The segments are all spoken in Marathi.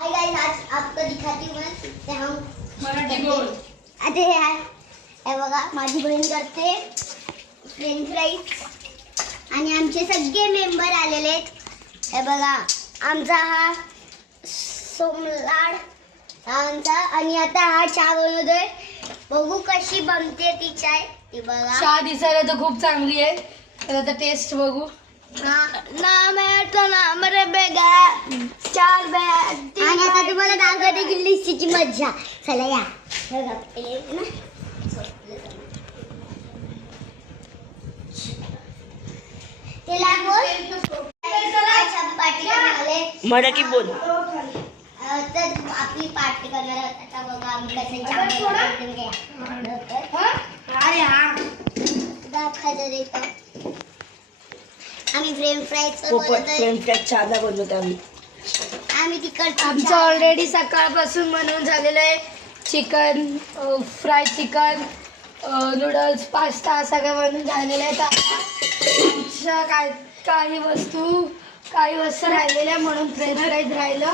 हाय गाइस, आज आपको दिखाती हूँ मैं हम मराठी बोल. अरे यार, हे बघा माझी बहीण करते फ्रेंच फ्राईज आणि आमचे सगळे मेंबर आलेले आहेत. हे बघा आमचा हा सोमलाड आमचा आणि आता हा चहा बनवतोय. बघू कशी बनते ती चाय. ती बघा चहा दिसायला तर खूप चांगली आहे. तर आता टेस्ट बघू. ना मेरे बेगा चार बॅग आणि आता तुम्हाला दाखवते की लिस्सीची मज्जा. चला या बघा पहिले ना तिला बोल पार्टी करणारे मराठी बोल. तर आपली पार्टी करणार आहोत. आता बघा आम्ही कसं दाखवायचं देतो. आम्ही फ्रेंच फ्राईज पोपट फ्रेंच फ्राईज चहाला बनवतो आम्ही. आम्ही तिकट आमचं ऑलरेडी सकाळपासून बनवून झालेलं आहे. Chicken fry chicken noodles pasta सगळं बनवून झालेलं आहे. तर आमच्या काही वस्तू राहिलेल्या म्हणून फ्रेंच फ्राईज राहिलं.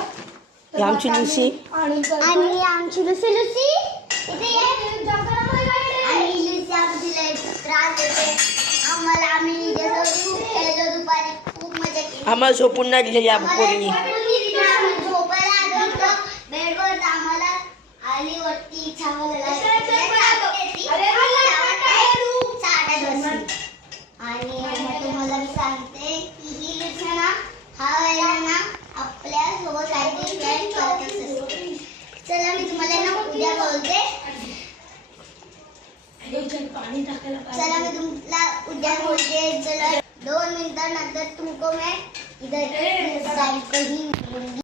तर आमची आता लुसी. आम्ही आणून करतोय. आणि आमची लुसी इथे ये. आणि लुसी आमची लय त्रास देते आम्हाला. आम्ही जसं खेळलो दुपारी खूप मजा केली. आम्हाला झोपून नाही दिलं या पोरीने. झोपायला आलो होतो बेडवर. आम्हाला आली वरती इच्छा आणि तुम्हाला मी सांगते की ही लुसी ना हा वेळेला ना आपल्या सोबत काहीतरी प्लॅन करत असते. चला मी तुम्हाला ना उद्या बोलते. चला मैं तुमला उद्या बोलते. चला 2 मिनटानंतर तुमको मैं इधर साइड को ही